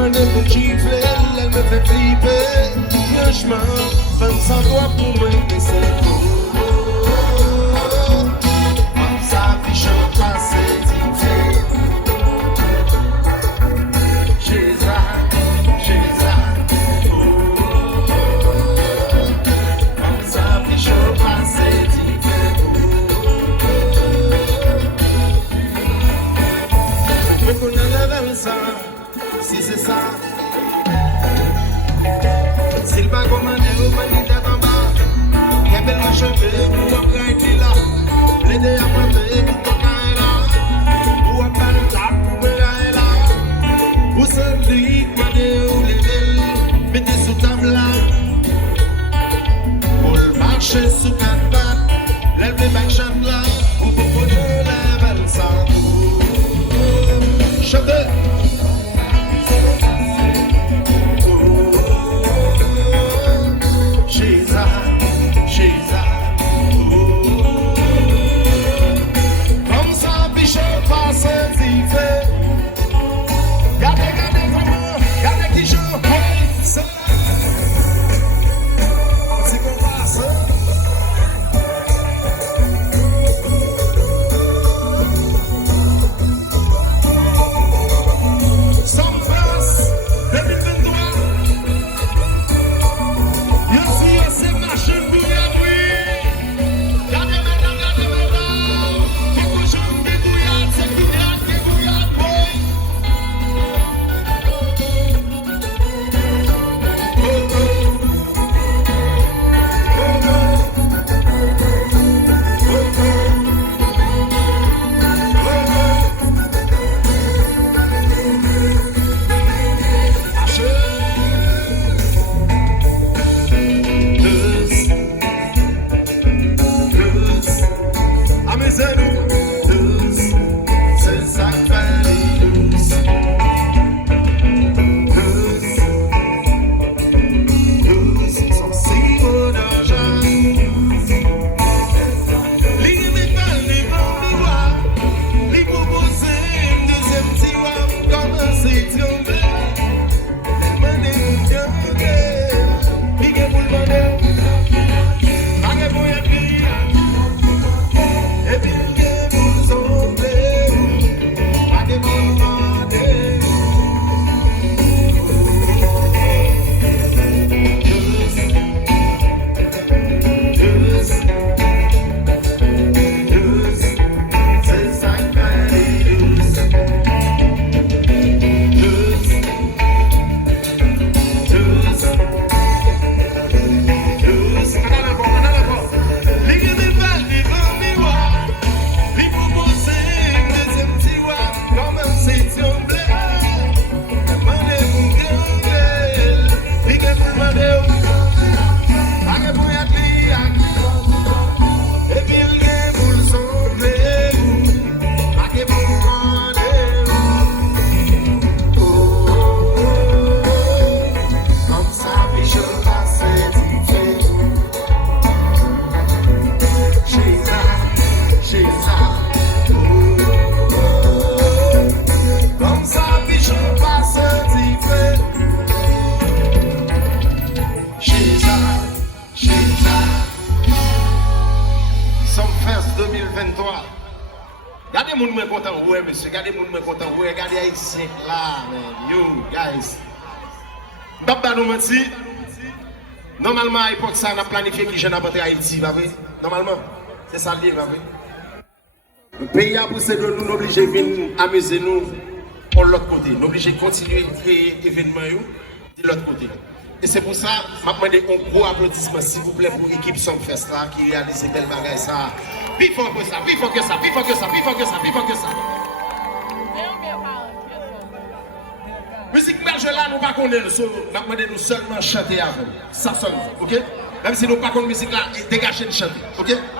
demandé pour gifler, elle me fait flipper. Franchement, femme sans toi pour moi, mais c'est trop. Comme ça, fiche en place, c'est difficile. J'ai ça. Comme ça, fiche en place, c'est difficile. Faut qu'on enlève ça, si c'est ça. S'il va commander au bandit en bas, qu'il y a belle cheveux pour après être là. L'aider à monter tout ton cas est là. Pour après le tac, pour me là est là. Pour se dire, regardez où les belles, mettez sous table là. Pour le marcher sous quatre pattes, lèvez back chante là. Pour vous prenez la belle sang. Chantez. Regardez mon monde content, ouais monsieur, regardez mon monde content, ouais, regardez Haïtien là, man, you guys. Baba nous menti. Normalement à l'époque ça on a planifié qui jeune à rentrer Haïti, va vrai? Normalement, c'est ça lié, va vrai? Le pays a poussé de nous, obligé de venir amuser nous de l'autre côté, nous obligé de continuer à créer événements de l'autre côté. Et c'est pour ça, je demande un gros applaudissement s'il vous plaît pour l'équipe Songfest là qui réalise belle bagaille ça. Plus fort que ça, plus fort que ça, plus fort que ça, plus fort que ça, plus fort que ça. Musique belge là, nous ne connaissons pas, nous demandons seulement chanter avant. Ça seulement, ok? Même si nous ne connaissons pas musique là, dégagez de chanter, ok?